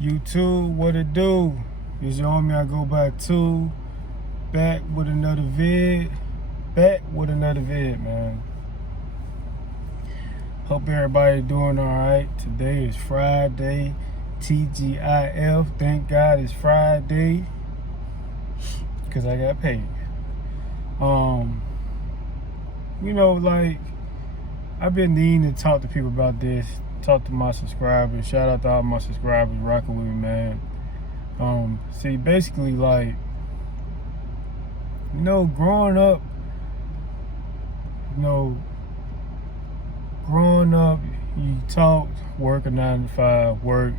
YouTube, what it do? It's your homie, I go by 2. Back with another vid. Man. Hope everybody doing alright. Today is Friday. TGIF. Thank God it's Friday. Cause I got paid. I've been needing to talk to people about this. Talk to my subscribers. Shout out to all my subscribers rocking with me, man. Basically, growing up, you talk, work a 9 to 5, work,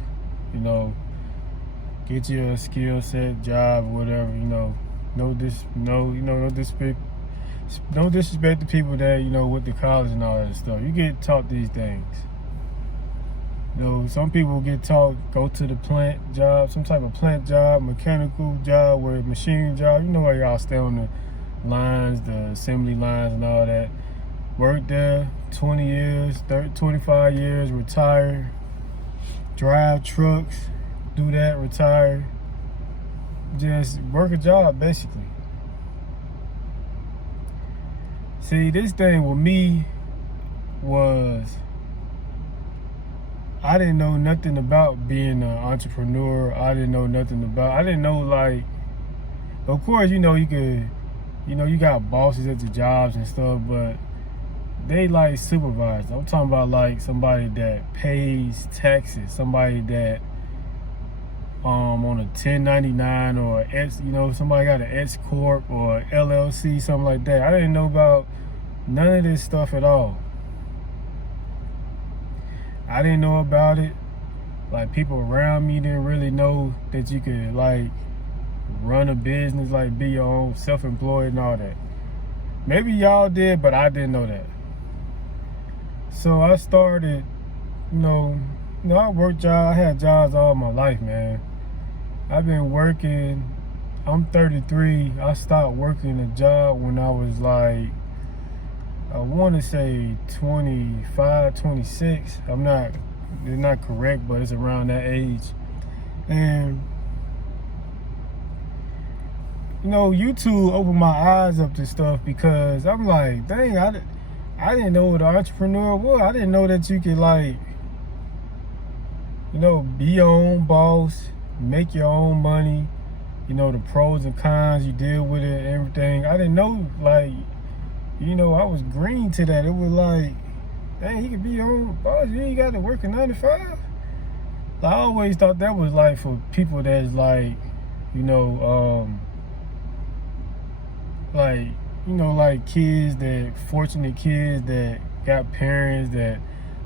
get your skill set, job, whatever, no disrespect to people that, went to college and all that stuff. You get taught these things. Some people get taught, go to the plant job, some type of plant job, mechanical job, or machine job. You know where y'all stay on the lines, the assembly lines and all that. Work there 20 years, 30, 25 years, retire, drive trucks, do that, retire. Just work a job, basically. See, this thing with me was, I didn't know nothing about being an entrepreneur. I didn't know, of course, you got bosses at the jobs and stuff, but they like supervisors. I'm talking about like somebody that pays taxes, somebody that on a 1099 or somebody got an S Corp or LLC, something like that. I didn't know about none of this stuff at all. I didn't know about it. Like, people around me didn't really know that you could run a business, be your own, self-employed and all that. Maybe y'all did, but I didn't know that. So I started, I worked jobs. I had jobs all my life, man. I've been working. I'm 33. I stopped working a job when I was I want to say 25, 26. It's not correct, but it's around that age. And, YouTube opened my eyes up to stuff, because I'm like, dang, I didn't know what an entrepreneur was. I didn't know that you could, be your own boss, make your own money, the pros and cons, you deal with it and everything. I didn't know, I was green to that. It was dang, you could be your own boss. You ain't got to work a 9 to 5. I always thought that was for people that's fortunate kids that got parents that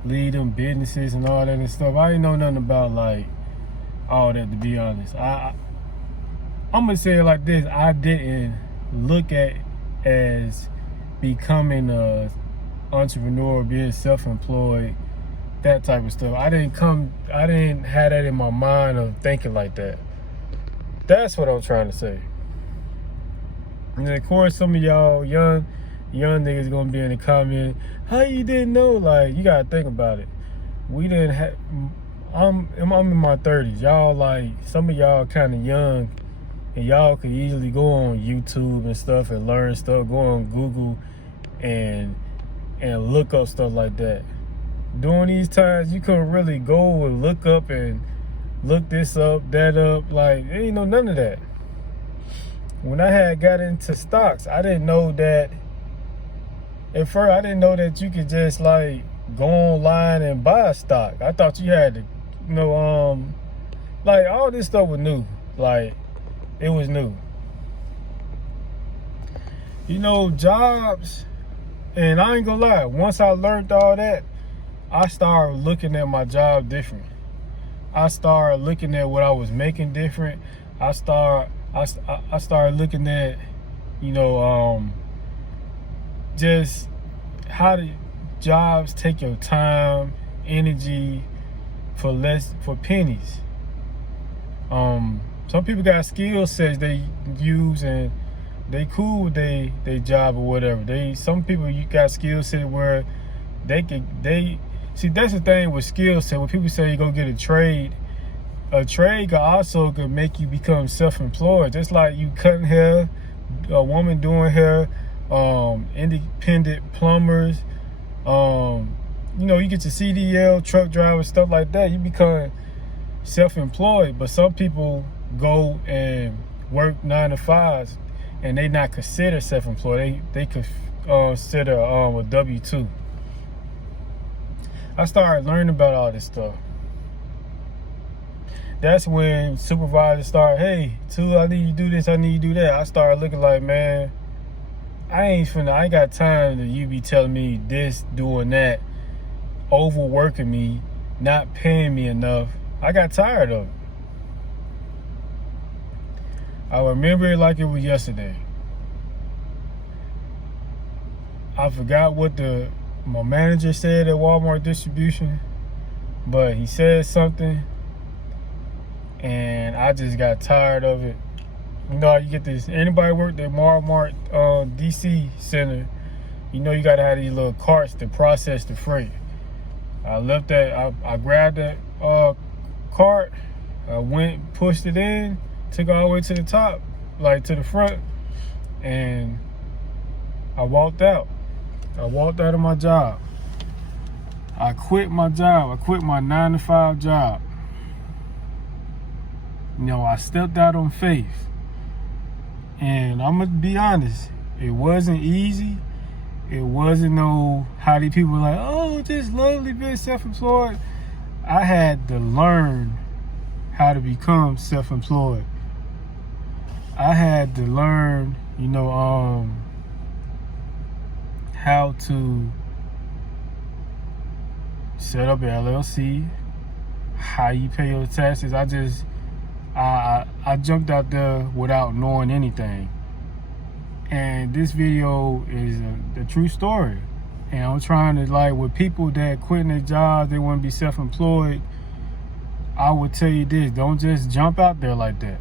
lead them businesses and all that and stuff. I didn't know nothing about all that, to be honest. I'm gonna say it like this: I didn't look at as becoming a entrepreneur, being self-employed, that type of stuff. I didn't have that in my mind of thinking like that. That's what I'm trying to say. And of course, some of y'all young niggas gonna be in the comment, how you didn't know? You gotta think about it. We didn't have. I'm in my 30s. Y'all some of y'all kind of young, and y'all could easily go on YouTube and stuff and learn stuff. Go on Google and look up stuff like that. During these times, you couldn't really go and look up and look this up, that up. There ain't none of that. When I got into stocks, I didn't know that. At first, I didn't know that you could just go online and buy a stock. I thought you had to, all this stuff was new. It was new. Jobs, and I ain't gonna lie, once I learned all that, I started looking at my job different. I started looking at what I was making different. I started looking at, just how the jobs take your time, energy for pennies. Some people got skill sets they use and they cool with they job or whatever. Some people, you got skill set where see, that's the thing with skill set. When people say you go get a trade, a trade could make you become self-employed. Just like you cutting hair, a woman doing hair, independent plumbers, you get your CDL, truck driver, stuff like that. You become self-employed. But some people go and work 9 to 5s and they not considered self-employed. They consider a W-2. I started learning about all this stuff. That's when supervisors start, hey, I need you to do this, I need you to do that. I started looking like, man, I ain't got time to you be telling me this, doing that, overworking me, not paying me enough. I got tired of it. I remember it like it was yesterday. I forgot what my manager said at Walmart distribution, but he said something and I just got tired of it. You know how you get this, anybody worked at Walmart DC Center, you gotta have these little carts to process the freight. I grabbed that cart, I went, pushed it in, took it all the way to the top, like to the front, and I walked out. I walked out of my job. I quit my job. I quit my 9 to 5 job. I stepped out on faith. And I'm going to be honest, it wasn't easy. It wasn't how these people were like, oh, just lovely being self-employed. I had to learn how to become self-employed. I had to learn, how to set up an LLC, how you pay your taxes. I jumped out there without knowing anything. And this video is the true story. And I'm trying to, with people that quitting their jobs, they want to be self-employed, I would tell you this, don't just jump out there like that.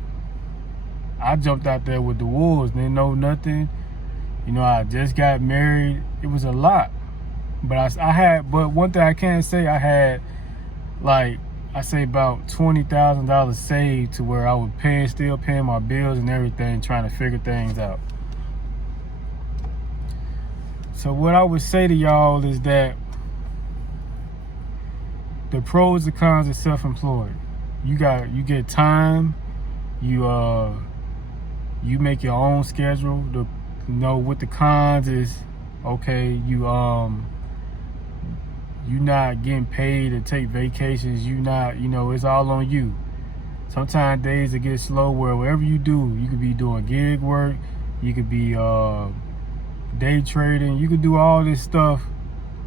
I jumped out there with the wolves, didn't know nothing. I just got married. It was a lot. But but one thing I can say, I had about $20,000 saved to where I was still paying my bills and everything, trying to figure things out. So what I would say to y'all is that the pros and cons of self-employed. You get time. You make your own schedule. What the cons is, okay, you not getting paid to take vacations. It's all on you. Sometimes days it gets slow where whatever you do, you could be doing gig work, you could be day trading, you could do all this stuff,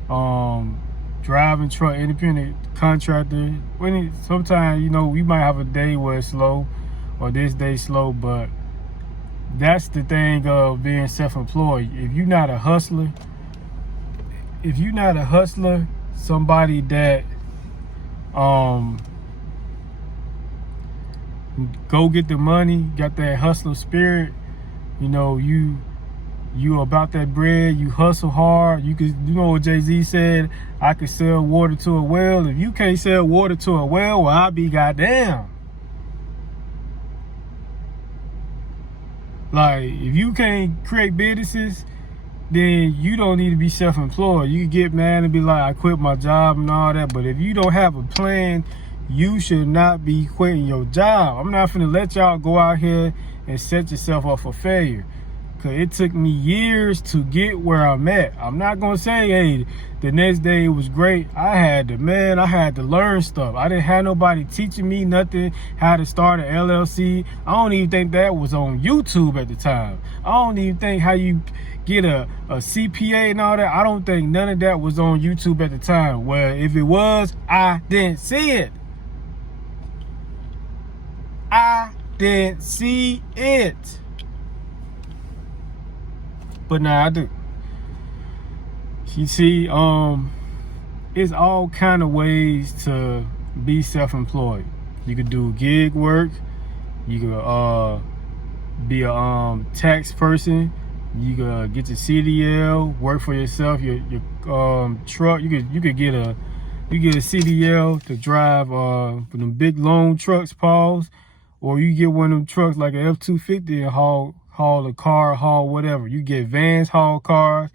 driving truck, independent contractor. Sometimes, we might have a day where it's slow or this day slow, but that's the thing of being self-employed. If you're not a hustler, somebody that go get the money, got that hustler spirit, you about that bread, you hustle hard. What Jay-Z said, I could sell water to a well. If you can't sell water to a well, I'll be goddamn. If you can't create businesses, then you don't need to be self-employed. You can get mad and be like, I quit my job and all that. But if you don't have a plan, you should not be quitting your job. I'm not finna let y'all go out here and set yourself up for failure. Cause it took me years to get where I'm at. I'm not gonna say, hey, the next day it was great. I had to learn stuff. I didn't have nobody teaching me nothing, how to start an LLC. I don't even think that was on YouTube at the time. I don't even think how you get a CPA and all that. I don't think none of that was on YouTube at the time. Well, if it was, I didn't see it. I didn't see it. But now I do. You see, it's all kind of ways to be self-employed. You could do gig work. You could be a tax person. You could get your CDL, work for yourself. Your truck. You could get You get a CDL to drive for them big long trucks, pause, or you get one of them trucks like an F-250 and haul a car, haul whatever. You get vans, haul cars.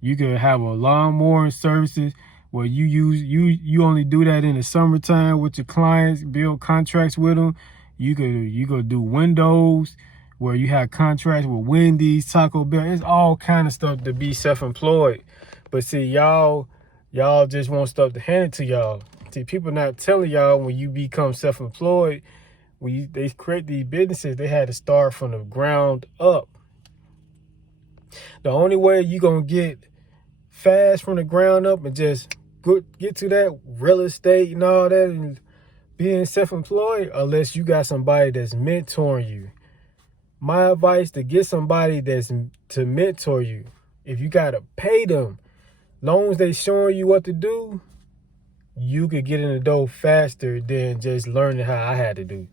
You could have a lawnmower services where you only do that in the summertime with your clients, build contracts with them. You could do windows where you have contracts with Wendy's, Taco Bell. It's all kind of stuff to be self-employed. But see, y'all just want stuff to hand it to y'all. See, people not telling y'all when you become self-employed, they create these businesses, they had to start from the ground up. The only way you gonna get fast from the ground up and just get to that real estate and all that and being self-employed, unless you got somebody that's mentoring you. My advice, to get somebody that's to mentor you. If you gotta pay them, long as they showing you what to do, you could get in the door faster than just learning how I had to do.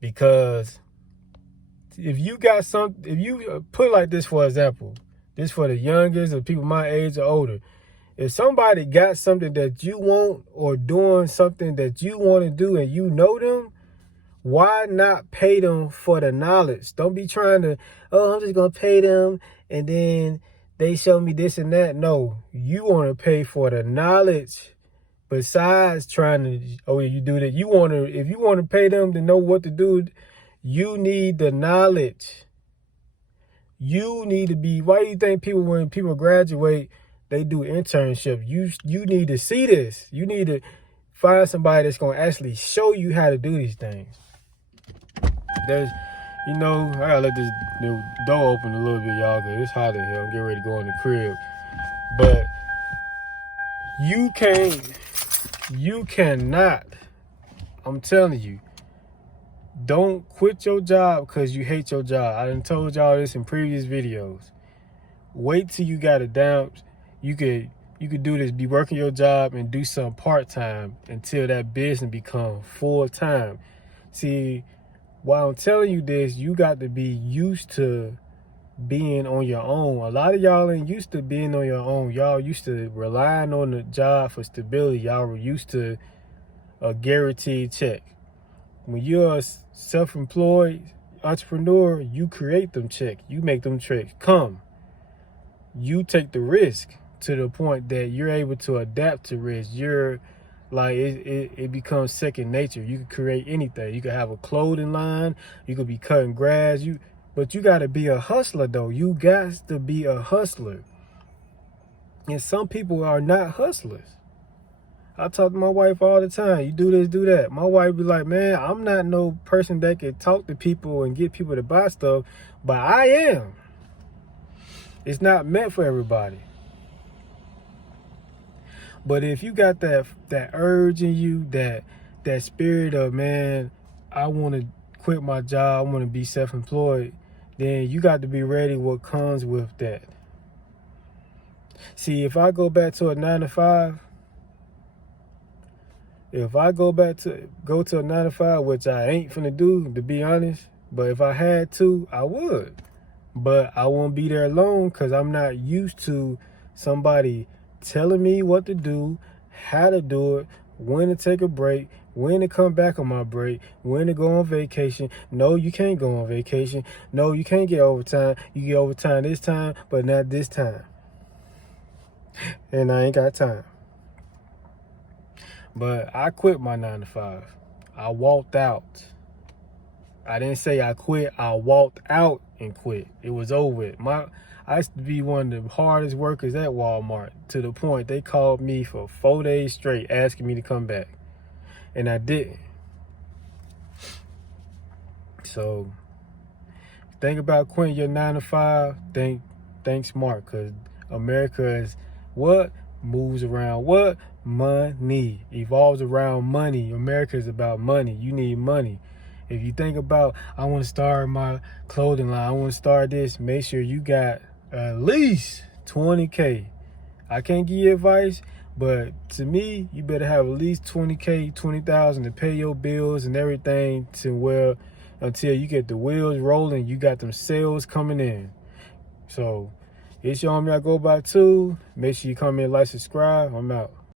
Because if you put it like this, for example, this for the youngest or people my age or older. If somebody got something that you want or doing something that you want to do and you know them, why not pay them for the knowledge? Don't be trying to, I'm just going to pay them and then they show me this and that. No, you want to pay for the knowledge. Besides trying to, you do that. If you want to pay them to know what to do, you need the knowledge. You need to be, why do you think when people graduate, they do internships? You need to see this. You need to find somebody that's going to actually show you how to do these things. I gotta let this door open a little bit, y'all, because it's hot in here. I'm getting ready to go in the crib. But you cannot, I'm telling you, don't quit your job because you hate your job. I done told y'all this in previous videos. Wait till you got it down. You could do this, be working your job and do some part-time until that business become full-time. See, while I'm telling you this, you got to be used to being on your own. A lot of y'all ain't used to being on your own. Y'all used to relying on the job for stability. Y'all were used to a guaranteed check. When you're a self-employed entrepreneur, you create them checks. You make them checks come. You take the risk to the point that you're able to adapt to risk. You're like, it becomes second nature. You can create anything. You can have a clothing line. You could be cutting grass. But you got to be a hustler, though. You got to be a hustler. And some people are not hustlers. I talk to my wife all the time. You do this, do that. My wife be like, man, I'm not no person that can talk to people and get people to buy stuff, but I am. It's not meant for everybody. But if you got that urge in you, that spirit of, man, I want to quit my job, I want to be self-employed, then you got to be ready what comes with that. See, if I go back to a 9-to-5, if I go to a 9-to-5, which I ain't finna do, to be honest, but if I had to, I would. But I won't be there long because I'm not used to somebody telling me what to do, how to do it, when to take a break, when to come back on my break, when to go on vacation. No, you can't go on vacation. No, you can't get overtime. You get overtime this time, but not this time. And I ain't got time. But I quit my 9-to-5. I walked out. I didn't say I quit. I walked out and quit. It was over with. I used to be one of the hardest workers at Walmart, to the point they called me for 4 days straight asking me to come back. And I didn't. So think about quitting your 9-to-5. Think smart, because America is what? Moves around what? Money. Evolves around money. America is about money. You need money. If you think about, I want to start my clothing line, I want to start this, make sure you got at least 20K. I can't give you advice, but to me, you better have at least 20K, 20,000 to pay your bills and everything until you get the wheels rolling, you got them sales coming in. So It's your homie I go by too. Make sure you comment, like, subscribe. I'm out.